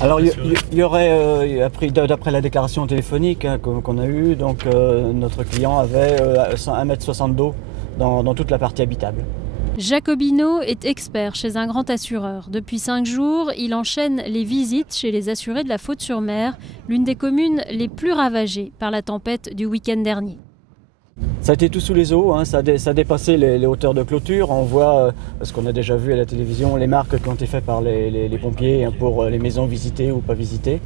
Alors il y aurait, d'après la déclaration téléphonique qu'on a eue, donc notre client avait 1,60 m d'eau dans toute la partie habitable. Jacobino est expert chez un grand assureur. Depuis 5 jours, il enchaîne les visites chez les assurés de la Faute-sur-Mer, l'une des communes les plus ravagées par la tempête du week-end dernier. Ça a été tout sous les eaux, ça a dépassé les hauteurs de clôture. On voit, ce qu'on a déjà vu à la télévision, les marques qui ont été faites par les pompiers pour les maisons visitées ou pas visitées.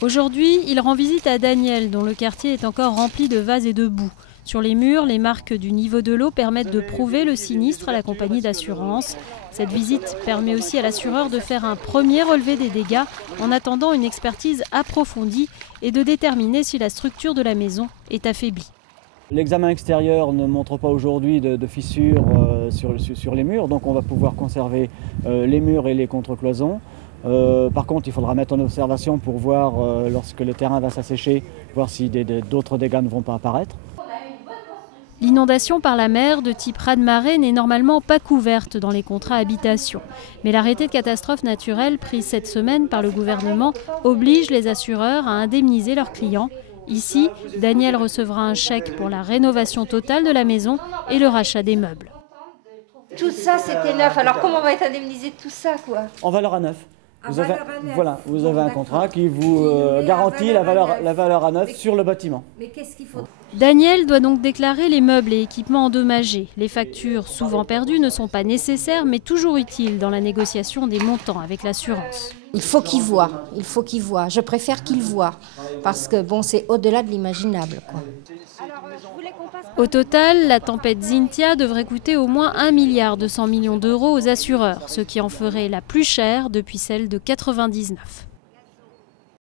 Aujourd'hui, il rend visite à Daniel, dont le quartier est encore rempli de vases et de boue. Sur les murs, les marques du niveau de l'eau permettent de prouver le sinistre à la compagnie d'assurance. Cette visite permet aussi à l'assureur de faire un premier relevé des dégâts en attendant une expertise approfondie et de déterminer si la structure de la maison est affaiblie. L'examen extérieur ne montre pas aujourd'hui de fissures sur les murs, donc on va pouvoir conserver les murs et les contre-cloisons. Par contre, il faudra mettre en observation pour voir, lorsque le terrain va s'assécher, voir si d'autres dégâts ne vont pas apparaître. L'inondation par la mer de type raz-de-marée n'est normalement pas couverte dans les contrats habitation. Mais l'arrêté de catastrophe naturelle pris cette semaine par le gouvernement oblige les assureurs à indemniser leurs clients. Ici, Daniel recevra un chèque pour la rénovation totale de la maison et le rachat des meubles. Tout ça, c'était neuf. Alors comment on va être indemnisé de tout ça, quoi? En valeur à neuf. Vous avez un contrat qui vous garantit la valeur à neuf sur le bâtiment. Mais qu'est-ce qu'il faut? Daniel doit donc déclarer les meubles et équipements endommagés. Les factures, souvent perdues, ne sont pas nécessaires, mais toujours utiles dans la négociation des montants avec l'assurance. Il faut qu'il voie, Je préfère qu'il voie, parce que bon, c'est au-delà de l'imaginable, quoi. Au total, la tempête Xynthia devrait coûter au moins 1,2 milliard d'euros aux assureurs, ce qui en ferait la plus chère depuis celle de 1999.